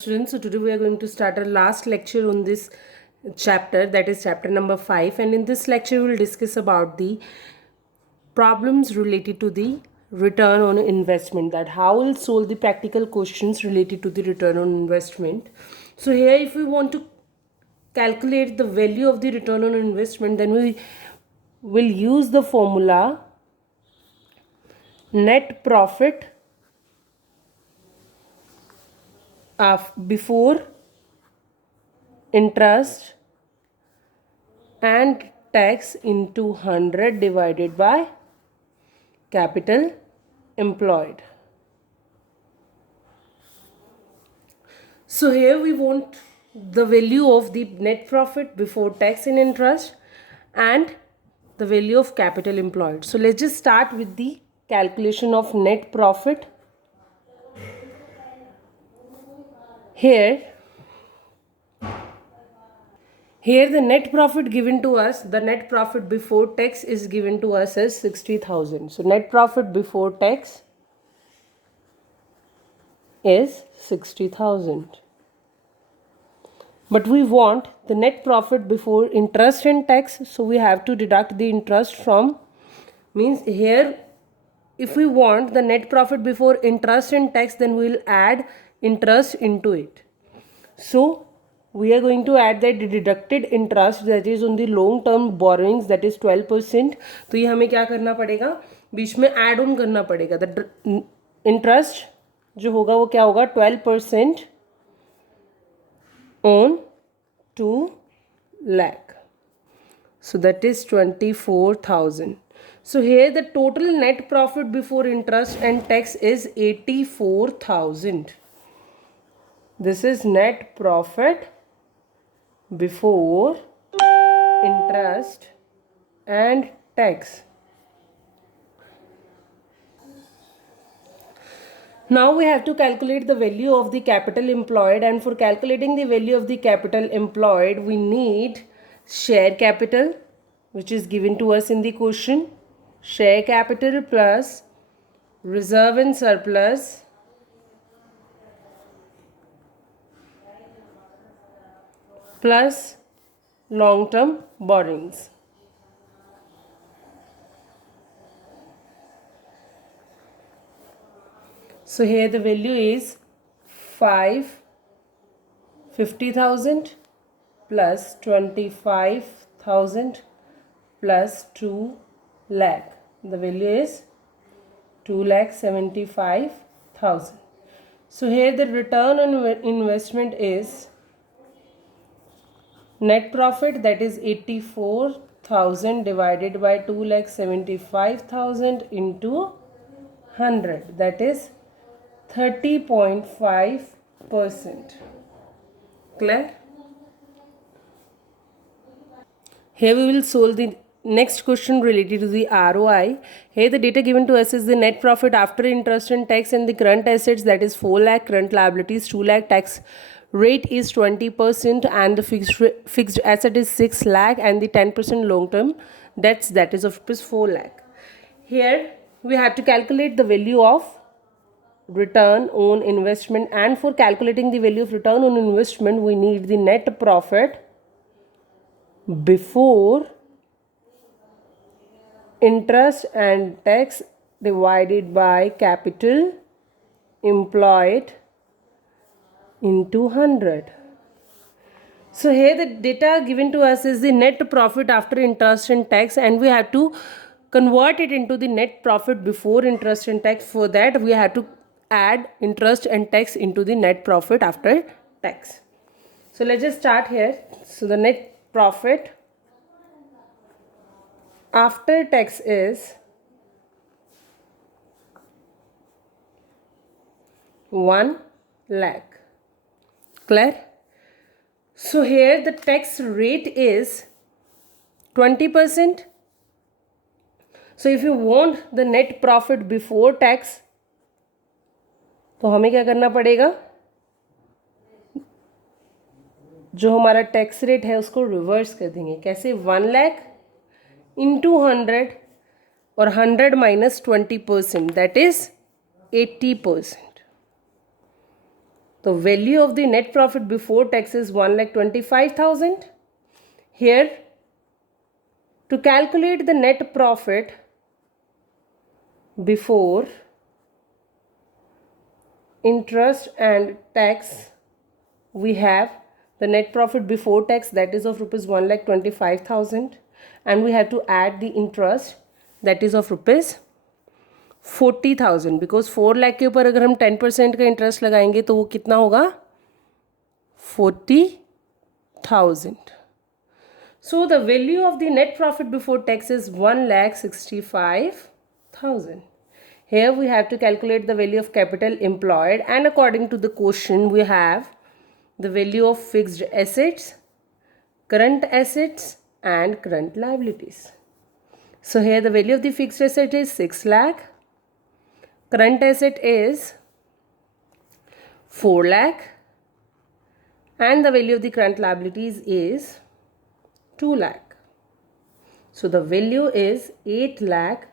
Students, so today we are going to start our last lecture on this chapter, that is chapter number 5, and in this lecture we will discuss about the problems related to the return on investment, that how we'll solve the practical questions related to the return on investment. So here, if we want to calculate the value of the return on investment, then we will use the formula net profit before interest and tax into 100 divided by capital employed. So here we want the value of the net profit before tax and interest and the value of capital employed. So let's just start with the calculation of net profit. Here the net profit given to us, the net profit before tax is given to us as 60,000. So net profit before tax is 60,000. But we want the net profit before interest and tax, so we have to deduct the interest from, means here if we want the net profit before interest and tax, then we will add interest into it. So we are going to add that deducted interest, that is on the long term borrowings, that is 12%. तो ये हमें क्या करना पड़ेगा, बीच में add on करना पड़ेगा. The interest जो होगा वो क्या होगा, 12% on 2 lakh. So that is 24,000. So here the total net profit before interest and tax is 84,000. This is net profit before interest and tax. Now we have to calculate the value of the capital employed, and for calculating the value of the capital employed we need share capital, which is given to us in the question. Share capital plus reserve and surplus plus long term borrowings. So here the value is 50,000 plus 25,000 plus 2 lakh. The value is 2,75,000. So here the return on investment is net profit, that is 84,000 divided by 2,75,000 into 100, that is 30.5%. Clear? Here we will solve the next question related to the ROI. Here the data given to us is the net profit after interest and tax and the current assets, that is 4 lakh, current liabilities 2 lakh, tax rate is 20% and the fixed asset is 6 lakh and the 10% long term debts, that is of rupees 4 lakh. Here we have to calculate the value of return on investment, and for calculating the value of return on investment we need the net profit before interest and tax divided by capital employed into 100. So here the data given to us is the net profit after interest and tax, and we have to convert it into the net profit before interest and tax. For that we have to add interest and tax into the net profit after tax. So let's just start here. So the net profit after tax is 1 lakh. Clear? So here the tax rate is 20%. So if you want the net profit before tax, तो हमें क्या करना पड़ेगा, जो हमारा tax rate है उसको reverse कर देंगे. कैसे? 1 लाख इंटू 100 और 100 minus 20%, that is 80%. The value of the net profit before tax is 1,25,000. Here, to calculate the net profit before interest and tax, we have the net profit before tax, that is of rupees 1,25,000, and we have to add the interest, that is of rupees 40,000, because 4 lakh के ऊपर अगर हम 10% का interest लगाएंगे तो वो कितना होगा 40,000. So the value of the net profit before tax is 1,65,000. Here we have to calculate the value of capital employed, and according to the question we have the value of fixed assets, current assets and current liabilities. So here the value of the fixed asset is 6 lakh, current asset is 4 lakh, and the value of the current liabilities is 2 lakh. So the value is 8 lakh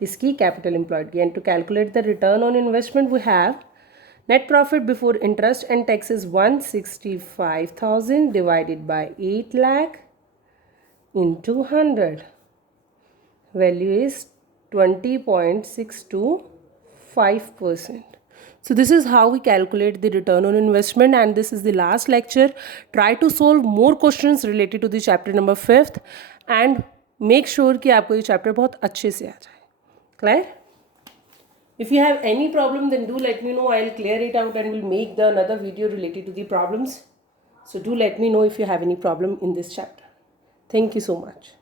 किसकी capital employed की. And to calculate the return on investment we have net profit before interest and tax is 165,000 divided by 8 lakh into 100. Value is 20.625%. So this is how we calculate the return on investment, and this is the last lecture. Try to solve more questions related to the chapter number 5th and make sure कि आपको ये chapter बहुत अच्छे से आ जाए. Clear? If you have any problem, then do let me know. I'll clear it out and will make the another video related to the problems. So do let me know if you have any problem in this chapter. Thank you so much.